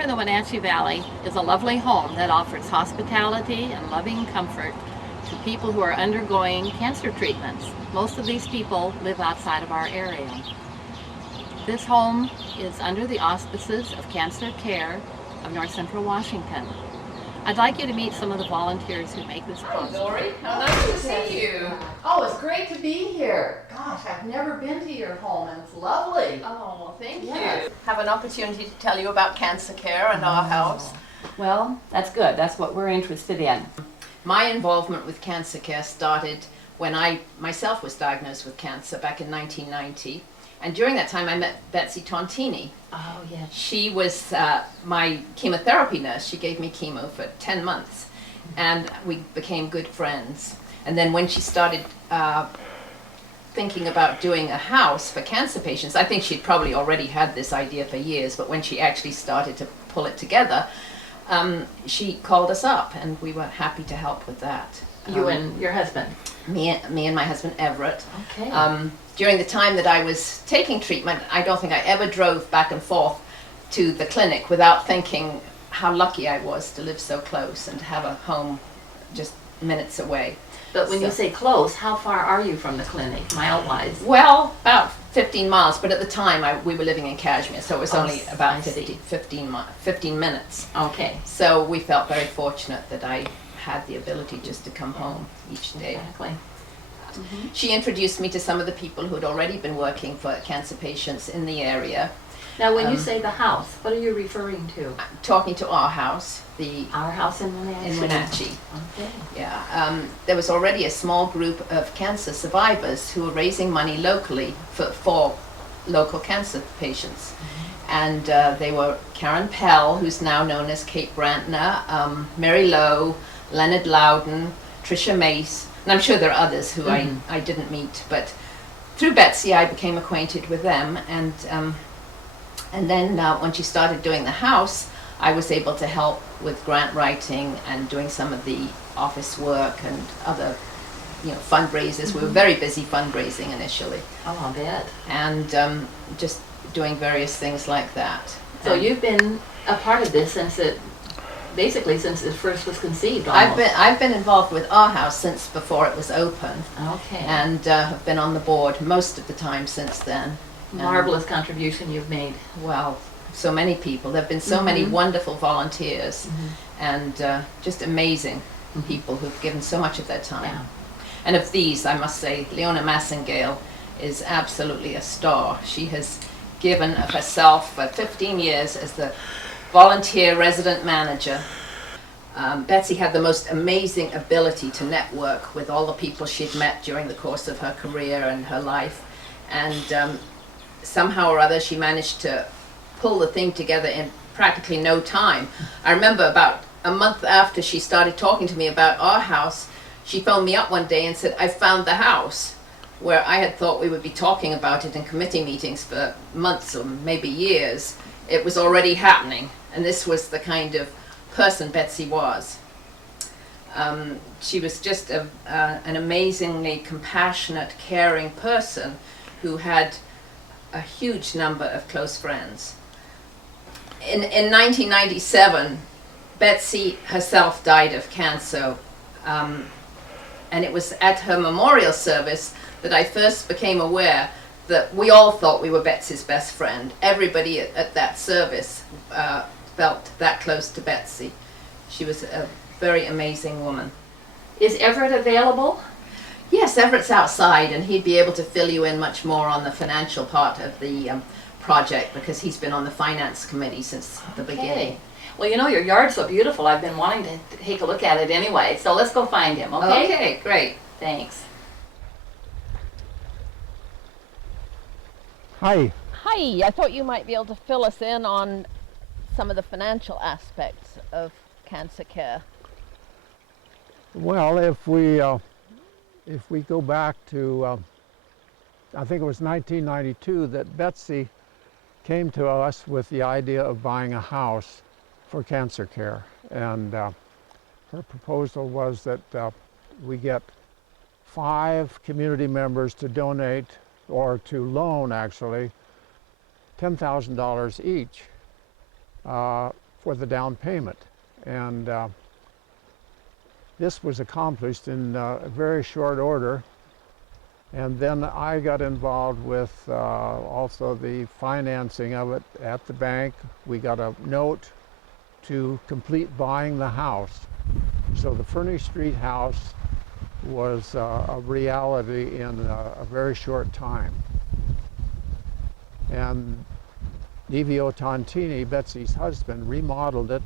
in the Wenatchee Valley is a lovely home that offers hospitality and loving comfort to people who are undergoing cancer treatments. Most of these people live outside of our area. This home is under the auspices of Cancer Care of North Central Washington. I'd like you to meet some of the volunteers who make this possible. Lori, how nice to see you. Oh, it's great to be here. Gosh, I've never been to your home and it's lovely. Oh, well, thank Yes. you. Have an opportunity to tell you about Cancer Care and our house. Well, that's good. That's what we're interested in. My involvement with Cancer Care started when I myself was diagnosed with cancer back in 1990. And during that time I met Betsy Tontini. Oh, yes. She was my chemotherapy nurse. She gave me chemo for 10 months. And we became good friends. And then when she started thinking about doing a house for cancer patients, I think she'd probably already had this idea for years, but when she actually started to pull it together, she called us up and we were happy to help with that. You and your husband. Me and my husband Everett. Okay. During the time that I was taking treatment, I don't think I ever drove back and forth to the clinic without thinking how lucky I was to live so close and to have a home just minutes away. But when you So- say close, how far are you from the clinic, mile-wise? Well, about 15 miles, but at the time we were living in Kashmir, so it was only I about see. 15 minutes. Okay. So we felt very fortunate that I had the ability just to come home each day. Exactly. She introduced me to some of the people who had already been working for cancer patients in the area. Now, when you say the house, what are you referring to? Talking to our house, Our house in Wenatchee. in Wenatchee. Okay. Yeah, there was already a small group of cancer survivors who were raising money locally for local cancer patients. And they were Karen Pell, who's now known as Kate Brantner, Mary Lowe, Leonard Loudon, Tricia Mace, and I'm sure there are others who I didn't meet. But through Betsy, I became acquainted with them. And then when she started doing the house, I was able to help with grant writing and doing some of the office work and other, fundraisers. We were very busy fundraising initially, Oh, I'll bet. and just doing various things like that. So And you've been a part of this since it first was conceived, I've almost. been involved with our house since before it was open, Okay. and have been on the board most of the time since then. And, Marvelous contribution you've made. well, so many people. There have been so many wonderful volunteers, and just amazing people who've given so much of their time. Yeah. And of these, I must say, Leona Massingale is absolutely a star. She has given of herself for 15 years as the volunteer resident manager. Betsy had the most amazing ability to network with all the people she'd met during the course of her career and her life. And somehow or other, she managed to pull the thing together in practically no time. I remember about a month after she started talking to me about our house, she phoned me up one day and said, "I found the house," where I had thought we would be talking about it in committee meetings for months or maybe years. It was already happening, and this was the kind of person Betsy was. She was just an amazingly compassionate, caring person who had a huge number of close friends. In 1997, Betsy herself died of cancer, and it was at her memorial service that I first became aware that we all thought we were Betsy's best friend. Everybody at that service felt that close to Betsy. She was a very amazing woman. Is Everett available? Yes, Everett's outside, and he'd be able to fill you in much more on the financial part of the project, because he's been on the finance committee since the beginning. Well, your yard's so beautiful. I've been wanting to take a look at it anyway. So let's go find him, okay? Okay, great. Thanks. Hi. Hi, I thought you might be able to fill us in on some of the financial aspects of cancer care. Well, if we go back to, I think it was 1992 that Betsy came to us with the idea of buying a house for cancer care, and her proposal was that we get 5 community members to donate, or to loan actually, $10,000 each. for the down payment. And this was accomplished in very short order. And then I got involved with also the financing of it at the bank. We got a note to complete buying the house. So the Furnace Street house was a reality in a very short time. And Livio Tontini, Betsy's husband, remodeled it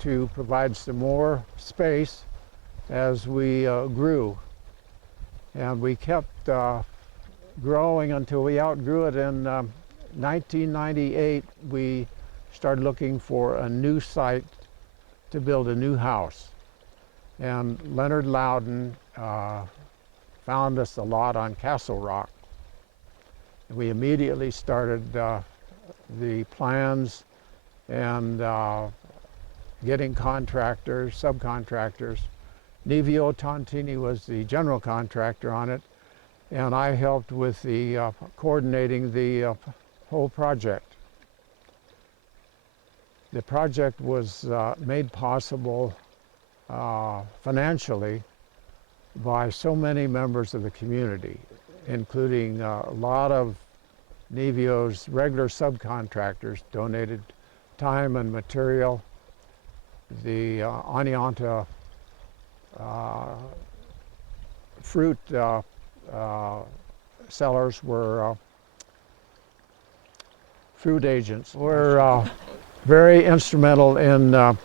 to provide some more space as we grew. And we kept growing until we outgrew it. In 1998, we started looking for a new site to build a new house. And Leonard Loudon found us a lot on Castle Rock. We immediately started the plans and getting contractors, subcontractors. Livio Tontini was the general contractor on it, and I helped with the coordinating the whole project. The project was made possible financially by so many members of the community, including a lot of Livio's regular subcontractors donated time and material. The Oneonta fruit sellers were fruit agents, were very instrumental in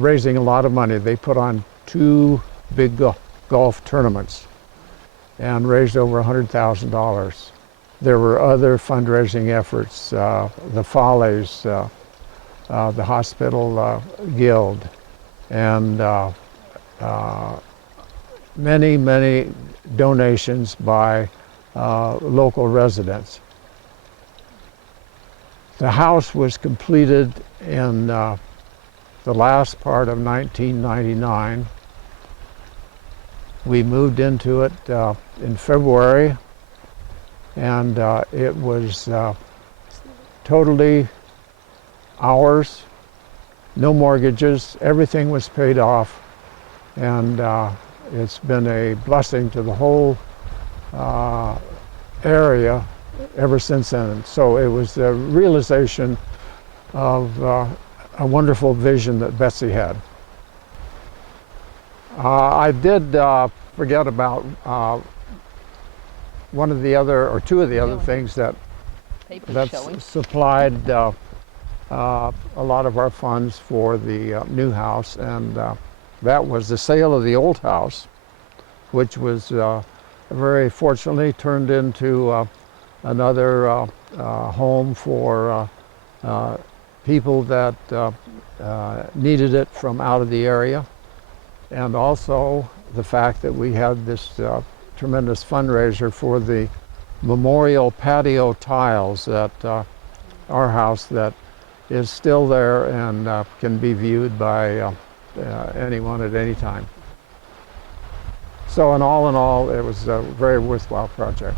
raising a lot of money. They put on 2 big golf tournaments and raised over $100,000. There were other fundraising efforts, the Follies, the Hospital Guild, and many, many donations by local residents. The house was completed in the last part of 1999. We moved into it in February, and it was totally ours, no mortgages, everything was paid off, and it's been a blessing to the whole area ever since then. So it was the realization of a wonderful vision that Betsy had. I did forget about one of the other, or two of the other things that supplied a lot of our funds for the new house, and that was the sale of the old house, which was very fortunately turned into another home for people that needed it from out of the area. And also the fact that we had this tremendous fundraiser for the memorial patio tiles at our house that is still there and can be viewed by anyone at any time. So in all, it was a very worthwhile project.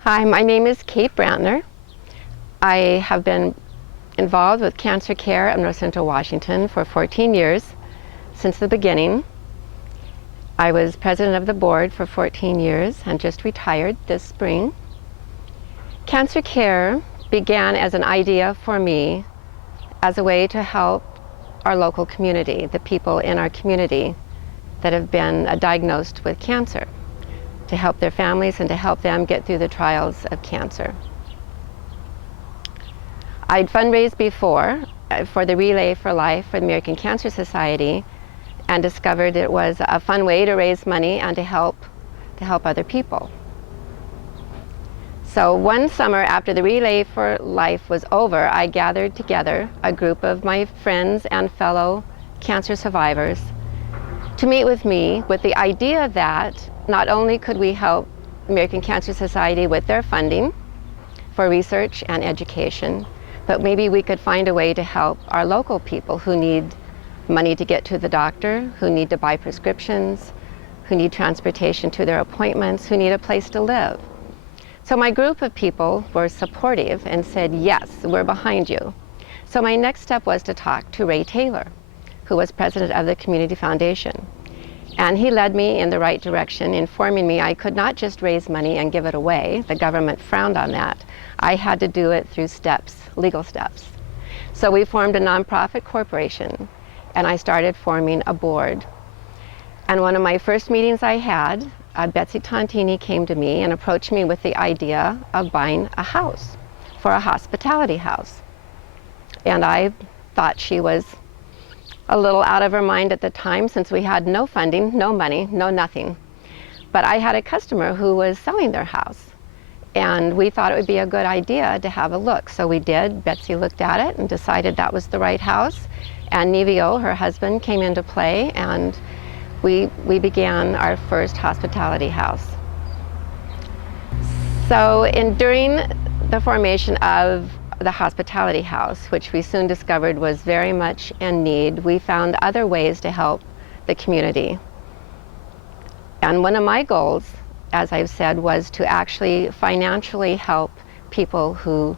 Hi, my name is Kate Brantner. I have been involved with Cancer Care of North Central Washington for 14 years, since the beginning. I was president of the board for 14 years and just retired this spring. Cancer Care began as an idea for me as a way to help our local community, the people in our community that have been diagnosed with cancer, to help their families and to help them get through the trials of cancer. I'd fundraised before for the Relay for Life for the American Cancer Society and discovered it was a fun way to raise money and to help other people. So one summer after the Relay for Life was over, I gathered together a group of my friends and fellow cancer survivors to meet with me with the idea that not only could we help American Cancer Society with their funding for research and education, but maybe we could find a way to help our local people who need money to get to the doctor, who need to buy prescriptions, who need transportation to their appointments, who need a place to live. So my group of people were supportive and said, yes, we're behind you. So my next step was to talk to Ray Taylor, who was president of the Community Foundation. And he led me in the right direction, informing me I could not just raise money and give it away. The government frowned on that. I had to do it through steps, legal steps. So we formed a nonprofit corporation, and I started forming a board. And one of my first meetings I had, Betsy Tontini came to me and approached me with the idea of buying a house for a hospitality house. And I thought she was a little out of her mind at the time, since we had no funding, no money, no nothing. But I had a customer who was selling their house, and we thought it would be a good idea to have a look. So we did. Betsy looked at it and decided that was the right house. And Nevio, her husband, came into play, and we began our first hospitality house. So during the formation of the hospitality house, which we soon discovered was very much in need, we found other ways to help the community. And one of my goals, as I've said, was to actually financially help people who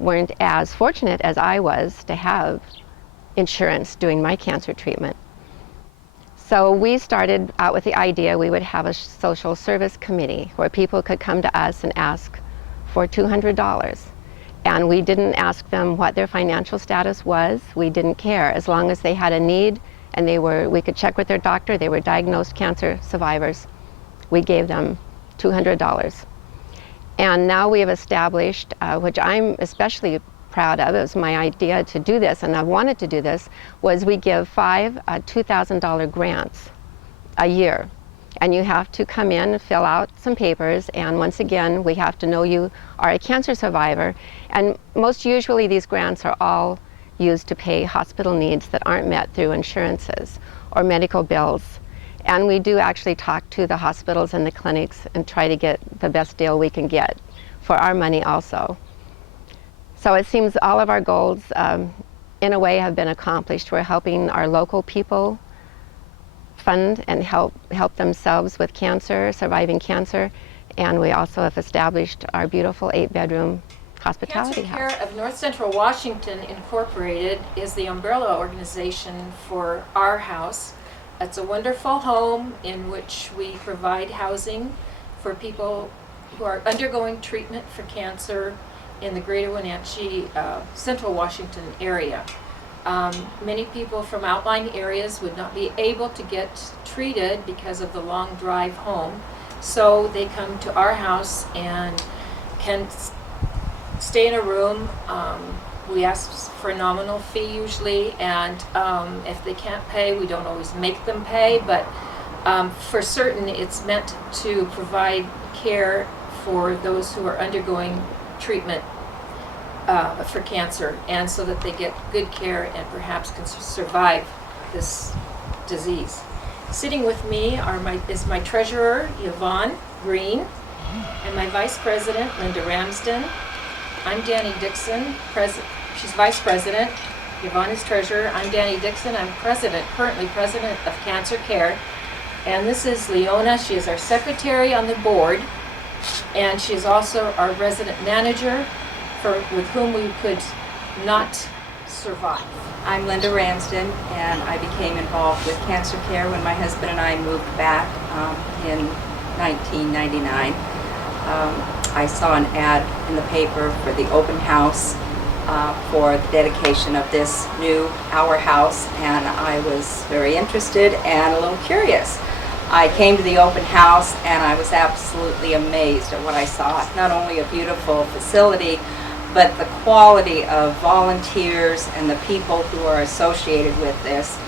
weren't as fortunate as I was to have insurance doing my cancer treatment. So we started out with the idea we would have a social service committee where people could come to us and ask for $200. And we didn't ask them what their financial status was. We didn't care. As long as they had a need and we could check with their doctor, they were diagnosed cancer survivors, we gave them $200. And now we have established, which I'm especially proud of, it was my idea to do this, and I wanted to do this, was we give 5 $2,000 grants a year. And you have to come in and fill out some papers, and once again, we have to know you are a cancer survivor. And most usually these grants are all used to pay hospital needs that aren't met through insurances or medical bills. And we do actually talk to the hospitals and the clinics and try to get the best deal we can get for our money also. So it seems all of our goals, in a way, have been accomplished. We're helping our local people fund and help themselves with cancer, surviving cancer, and we also have established our beautiful 8-bedroom hospitality Cancer house. Care of North Central Washington Incorporated is the umbrella organization for our house. It's a wonderful home in which we provide housing for people who are undergoing treatment for cancer in the greater Wenatchee, Central Washington area. Many people from outlying areas would not be able to get treated because of the long drive home, so they come to our house and can stay in a room. We ask for a nominal fee usually, and if they can't pay, we don't always make them pay, but for certain it's meant to provide care for those who are undergoing treatment for cancer, and so that they get good care and perhaps can survive this disease. Sitting with me is my treasurer, Yvonne Green, and my vice president, Linda Ramsden. I'm Danny Dixon, she's vice president. Yvonne is treasurer. I'm Danny Dixon. I'm currently president of Cancer Care. And this is Leona. She is our secretary on the board, and she is also our resident manager, with whom we could not survive. I'm Linda Ramsden, and I became involved with Cancer Care when my husband and I moved back in 1999. I saw an ad in the paper for the open house for the dedication of this new Our House, and I was very interested and a little curious. I came to the open house and I was absolutely amazed at what I saw. Not only a beautiful facility, but the quality of volunteers and the people who are associated with this.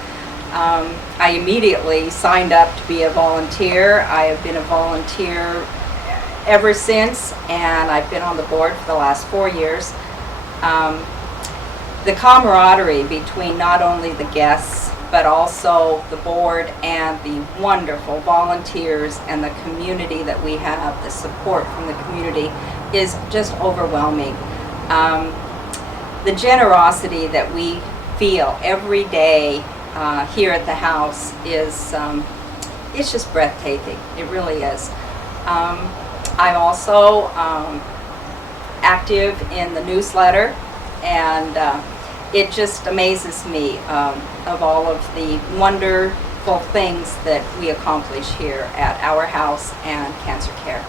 I immediately signed up to be a volunteer. I have been a volunteer ever since, and I've been on the board for the last 4 years. The camaraderie between not only the guests, but also the board and the wonderful volunteers and the community that we have, the support from the community, is just overwhelming. The generosity that we feel every day here at the house is it's just breathtaking. It really is. I'm also active in the newsletter, and it just amazes me of all of the wonderful things that we accomplish here at Our House and Cancer Care.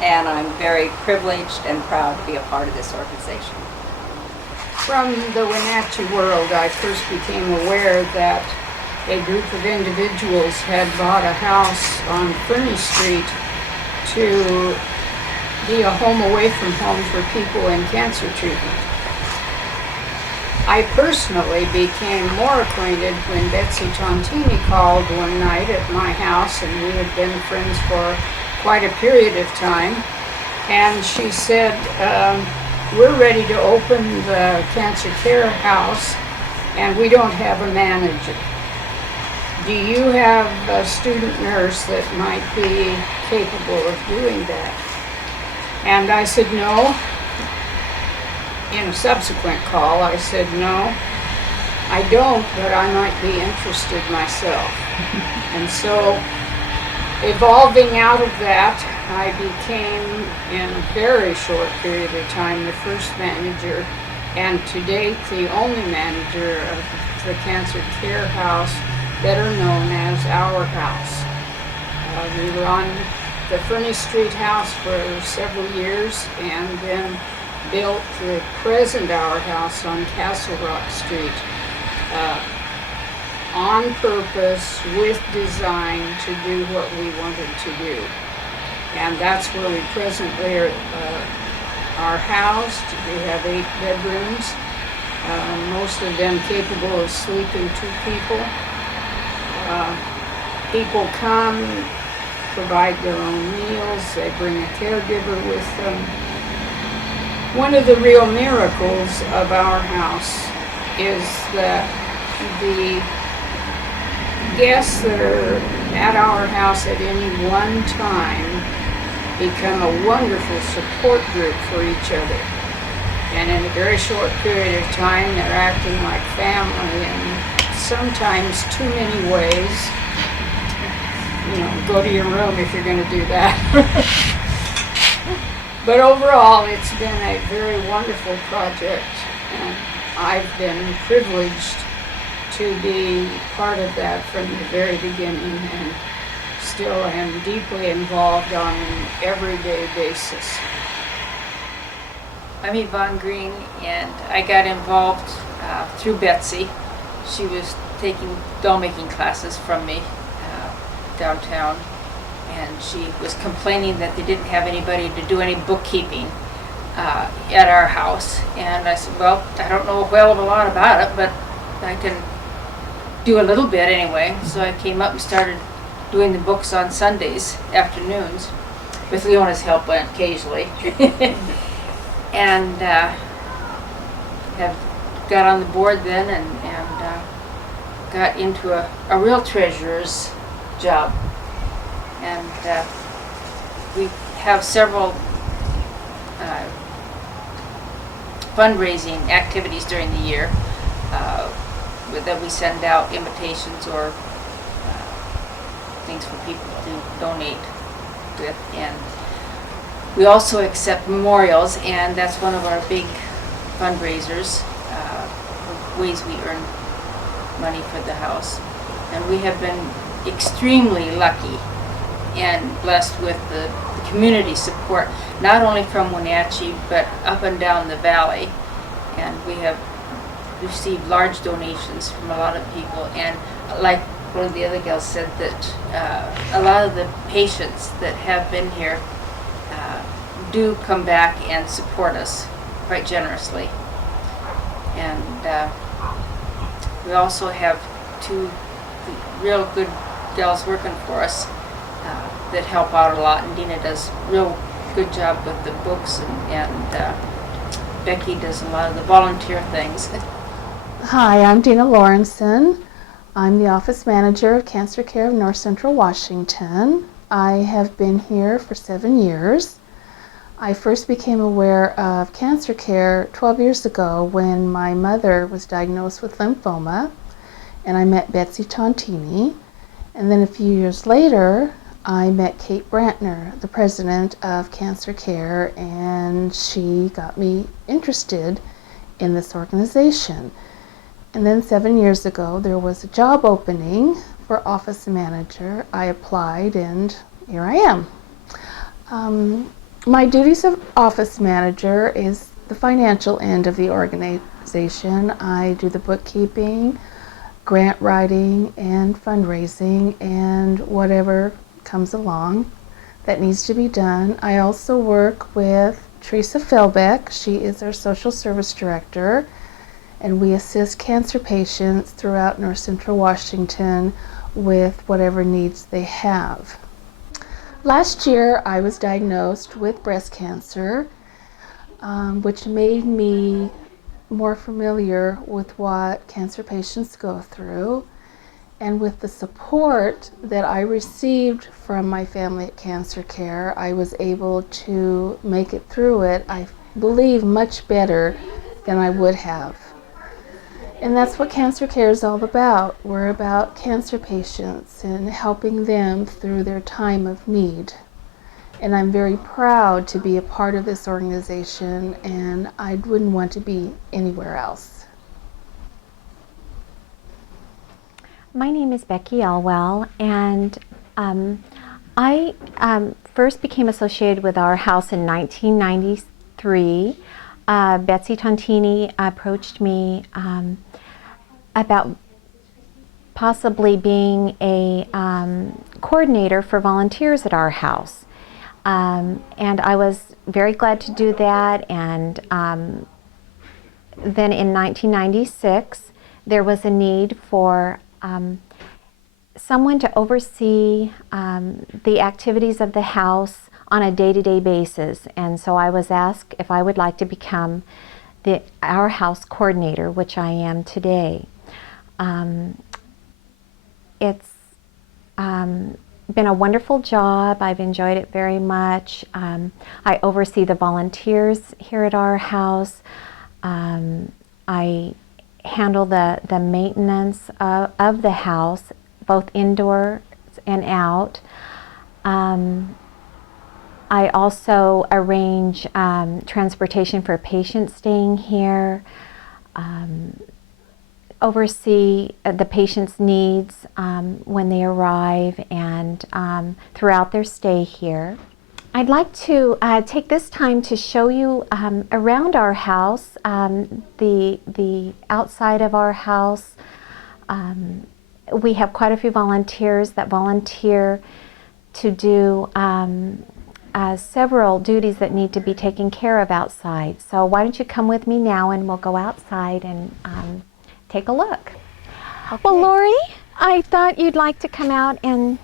And I'm very privileged and proud to be a part of this organization. From the Wenatchee world, I first became aware that a group of individuals had bought a house on Fernie Street to be a home away from home for people in cancer treatment. I personally became more acquainted when Betsy Tontini called one night at my house, and we had been friends for quite a period of time. And she said, we're ready to open the Cancer Care House, and we don't have a manager. Do you have a student nurse that might be capable of doing that? And I said no. In a subsequent call, I said no, I don't, but I might be interested myself. And so, evolving out of that, I became, in a very short period of time, the first manager, and to date, the only manager of the Cancer Care House, better known as Our House. We were on the Fernie Street house for several years, and then built the present Our House on Castle Rock Street on purpose, with design, to do what we wanted to do. And that's where we presently are housed. We have 8 bedrooms, most of them capable of sleeping 2 people. People come, provide their own meals, they bring a caregiver with them. One of the real miracles of Our House is that the guests that are at Our House at any one time become a wonderful support group for each other. And in a very short period of time, they're acting like family in sometimes too many ways. You know, go to your room if you're going to do that. But overall, it's been a very wonderful project, and I've been privileged to be part of that from the very beginning, and still am deeply involved on an everyday basis. I'm Yvonne Green, and I got involved through Betsy. She was taking doll making classes from me downtown, and she was complaining that they didn't have anybody to do any bookkeeping at our house. And I said, well, I don't know a whale of a lot about it, but I can do a little bit anyway. So I came up and started doing the books on Sundays afternoons, with Leona's help occasionally. And have got on the board then, and got into a real treasurer's job. And we have several fundraising activities during the year that we send out invitations or things for people to donate with. And we also accept memorials, and that's one of our big fundraisers, ways we earn money for the house. And we have been extremely lucky and blessed with the community support, not only from Wenatchee, but up and down the valley. And we have received large donations from a lot of people. And like one of the other gals said, that a lot of the patients that have been here do come back and support us quite generously. And we also have 2 real good gals working for us that help out a lot, and Dina does a real good job with the books, and Becky does a lot of the volunteer things. Hi, I'm Dina Lawrenson. I'm the office manager of Cancer Care of North Central Washington. I have been here for 7 years. I first became aware of Cancer Care 12 years ago when my mother was diagnosed with lymphoma, and I met Betsy Tontini. And then a few years later, I met Kate Brantner, the president of Cancer Care, and she got me interested in this organization. And then 7 years ago, there was a job opening for office manager. I applied, and here I am. My duties of office manager is the financial end of the organization. I do the bookkeeping, grant writing, and fundraising, and whatever comes along that needs to be done. I also work with Teresa Felbeck. She is our social service director, and we assist cancer patients throughout North Central Washington with whatever needs they have. Last year, I was diagnosed with breast cancer, which made me more familiar with what cancer patients go through. And with the support that I received from my family at Cancer Care, I was able to make it through it, I believe, much better than I would have. And that's what Cancer Care is all about. We're about cancer patients and helping them through their time of need. And I'm very proud to be a part of this organization, and I wouldn't want to be anywhere else. My name is Becky Elwell, and I first became associated with our house in 1993. Betsy Tontini approached me about possibly being a coordinator for volunteers at our house. And I was very glad to do that, and then in 1996 there was a need for someone to oversee the activities of the house on a day-to-day basis, and so I was asked if I would like to become our house coordinator, which I am today. It's been a wonderful job. I've enjoyed it very much. I oversee the volunteers here at our house. I handle the maintenance of the house, both indoors and out. I also arrange transportation for patients staying here, oversee the patient's needs when they arrive and throughout their stay here. I'd like to take this time to show you around our house, the outside of our house. We have quite a few volunteers that volunteer to do several duties that need to be taken care of outside. So why don't you come with me now and we'll go outside and take a look. Okay. Well, Lori, I thought you'd like to come out and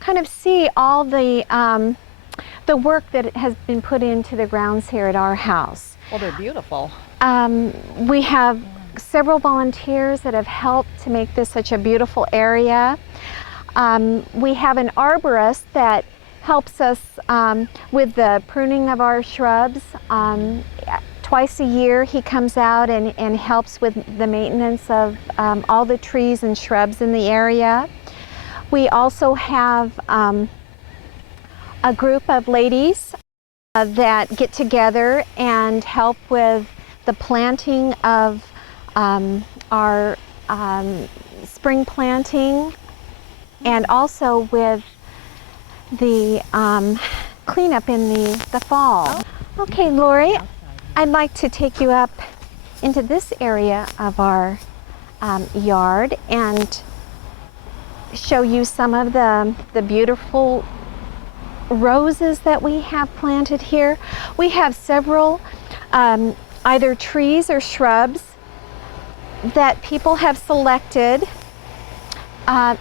kind of see all the work that has been put into the grounds here at our house. Well, they're beautiful. We have several volunteers that have helped to make this such a beautiful area. We have an arborist that helps us with the pruning of our shrubs. Twice a year he comes out and helps with the maintenance of all the trees and shrubs in the area. We also have a group of ladies that get together and help with the planting of our spring planting, and also with the cleanup in the fall. Okay, Lori, I'd like to take you up into this area of our yard and show you some of the beautiful roses that we have planted here. We have several either trees or shrubs that people have selected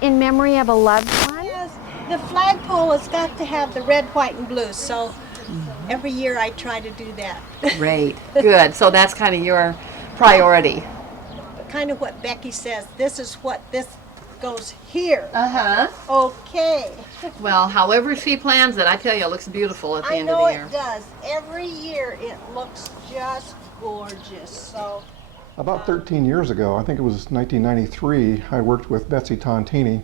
in memory of a loved one. Yes, the flagpole has got to have the red, white, and blue, so every year I try to do that. Great, good. So that's kind of your priority. Kind of what Becky says, this is what this goes here. Uh-huh. Okay. Well, however she plans it, I tell you, it looks beautiful at the end of the year. I know it does. Every year it looks just gorgeous. So. About 13 years ago, I think it was 1993, I worked with Betsy Tontini.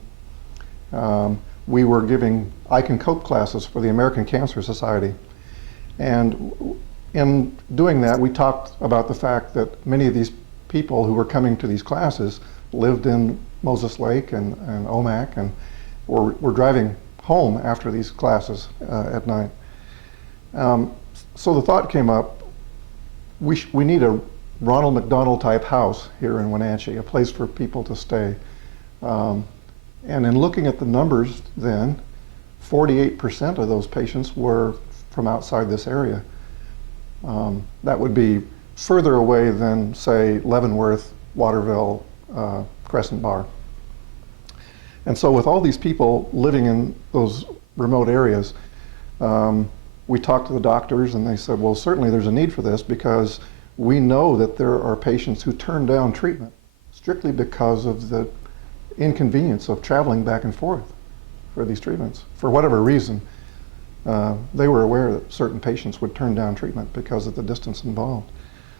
We were giving I Can Cope classes for the American Cancer Society. And in doing that, we talked about the fact that many of these people who were coming to these classes lived in Moses Lake and Omak, and were driving home after these classes at night. So the thought came up, we need a Ronald McDonald type house here in Wenatchee, a place for people to stay. And in looking at the numbers then, 48% of those patients were from outside this area. That would be further away than, say, Leavenworth, Waterville, Crescent Bar. And so with all these people living in those remote areas, we talked to the doctors and they said, well, certainly there's a need for this because we know that there are patients who turn down treatment strictly because of the inconvenience of traveling back and forth for these treatments. For whatever reason, they were aware that certain patients would turn down treatment because of the distance involved.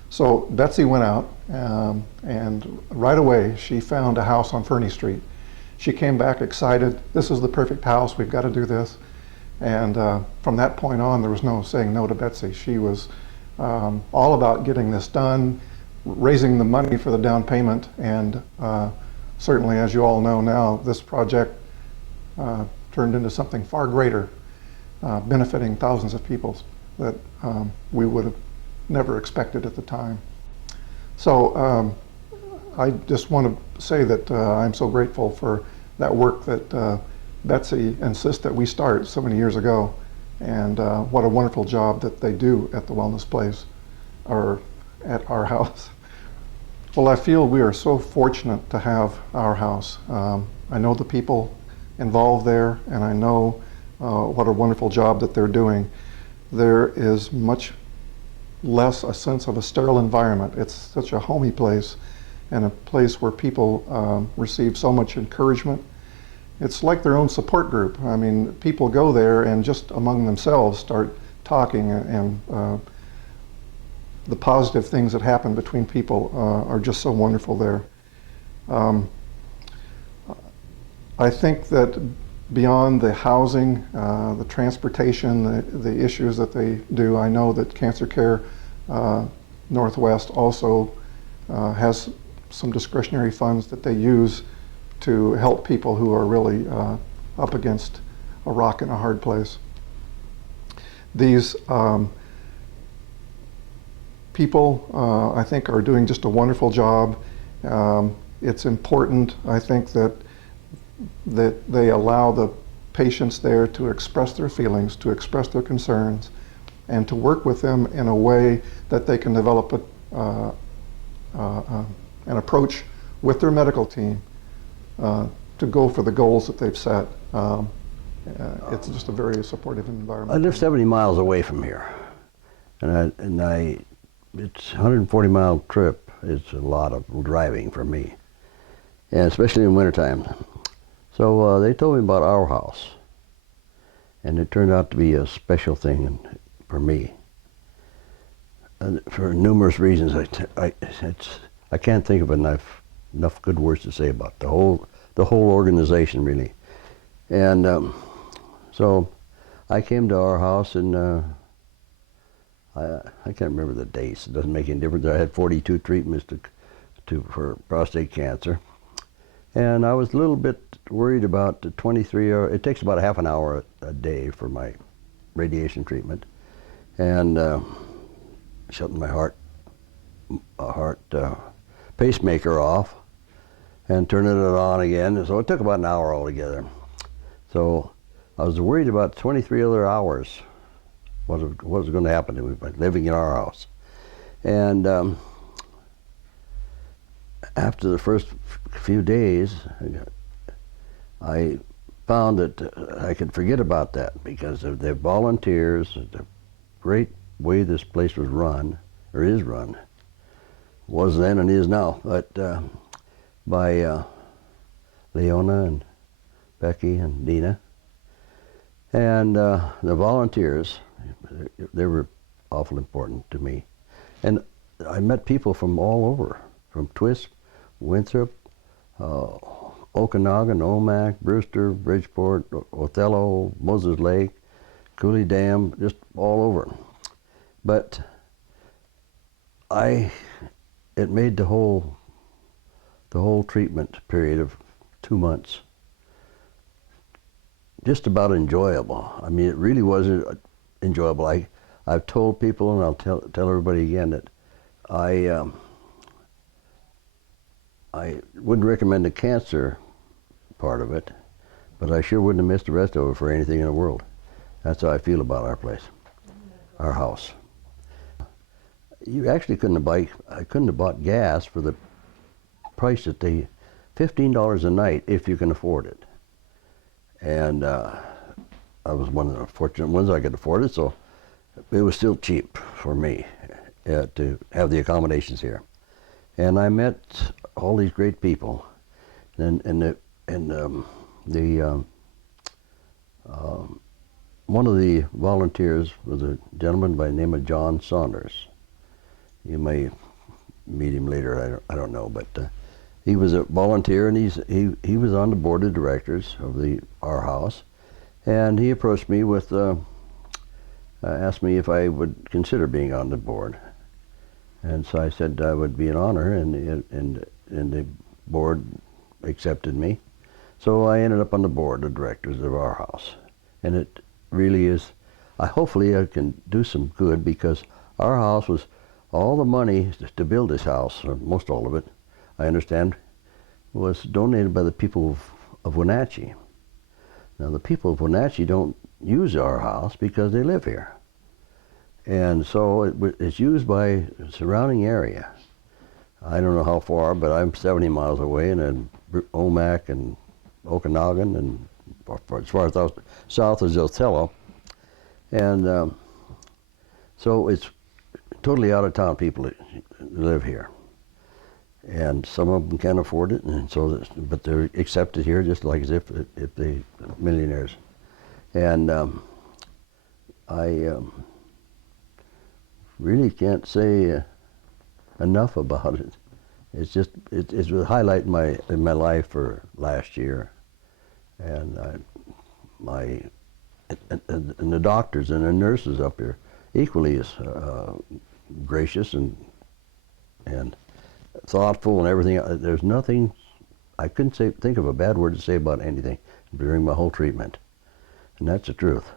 So Betsy went out and right away she found a house on Fernie Street. She came back excited, this is the perfect house, we've got to do this. And from that point on, there was no saying no to Betsy. She was all about getting this done, raising the money for the down payment, and certainly, as you all know now, this project turned into something far greater, benefiting thousands of people that we would have never expected at the time. So I just want to say that I'm so grateful for that work that Betsy insists that we start so many years ago, and what a wonderful job that they do at the Wellness Place, or at our house. Well, I feel we are so fortunate to have our house. I know the people involved there, and I know what a wonderful job that they're doing. There is much less a sense of a sterile environment. It's such a homey place, and a place where people receive so much encouragement. It's like their own support group. I mean, people go there and just among themselves start talking, and the positive things that happen between people are just so wonderful there. I think that beyond the housing, the transportation, the issues that they do, I know that Cancer Care Northwest also has some discretionary funds that they use to help people who are really up against a rock and a hard place. These people, I think, are doing just a wonderful job. It's important, I think, that they allow the patients there to express their feelings, to express their concerns, and to work with them in a way that they can develop an approach with their medical team to go for the goals that they've set. It's just a very supportive environment. I live 70 miles away from here, and it's a 140-mile trip. It's a lot of driving for me, and especially in wintertime. So they told me about our house, and it turned out to be a special thing for me. And for numerous reasons, I can't think of enough good words to say about the whole organization, really. And so I came to our house, and I can't remember the dates. It doesn't make any difference. I had 42 treatments for prostate cancer, and I was a little bit worried about the 23 hour. It takes about half an hour a day for my radiation treatment, and shutting my heart pacemaker off and turning it on again. So it took about an hour altogether. So I was worried about 23 other hours. What was going to happen to me by living in our house? And after the first few days, I found that I could forget about that because of the volunteers, the great way this place was run, or is run, was then and is now, but by Leona and Becky and Dina. And the volunteers, they were awful important to me. And I met people from all over, from Twisp, Winthrop, Okanagan, Omak, Brewster, Bridgeport, Othello, Moses Lake, Cooley Dam, just all over. But I it made the whole treatment period of 2 months just about enjoyable. I mean, it really was enjoyable. I've told people, and I'll tell everybody again, that I wouldn't recommend the cancer part of it, but I sure wouldn't have missed the rest of it for anything in the world. That's how I feel about our place, our house. You actually I couldn't have bought gas for the price that they, $15 a night if you can afford it. And I was one of the fortunate ones I could afford it, so it was still cheap for me to have the accommodations here. And I met all these great people, and one of the volunteers was a gentleman by the name of John Saunders. You may meet him later, I don't know, but he was a volunteer, and he was on the board of directors of our house, and he approached me with asked me if I would consider being on the board, and so I said I would be an honor, and the board accepted me, so I ended up on the board of directors of our house, and it really is. Hopefully I can do some good, because our house was all the money to build this house, or most all of it, I understand, was donated by the people of Wenatchee. Now, the people of Wenatchee don't use our house because they live here. And so it's used by the surrounding area. I don't know how far, but I'm 70 miles away, and then Omak and Okanagan, and as far as south as Othello. And so it's totally out-of-town people that live here. And some of them can't afford it, and so but they're accepted here just like as if they millionaires. And I really can't say enough about it. It's just it's a highlight in my life for last year, and and the doctors and the nurses up here equally as gracious and thoughtful and everything. There's nothing, I couldn't think of a bad word to say about anything during my whole treatment, and that's the truth.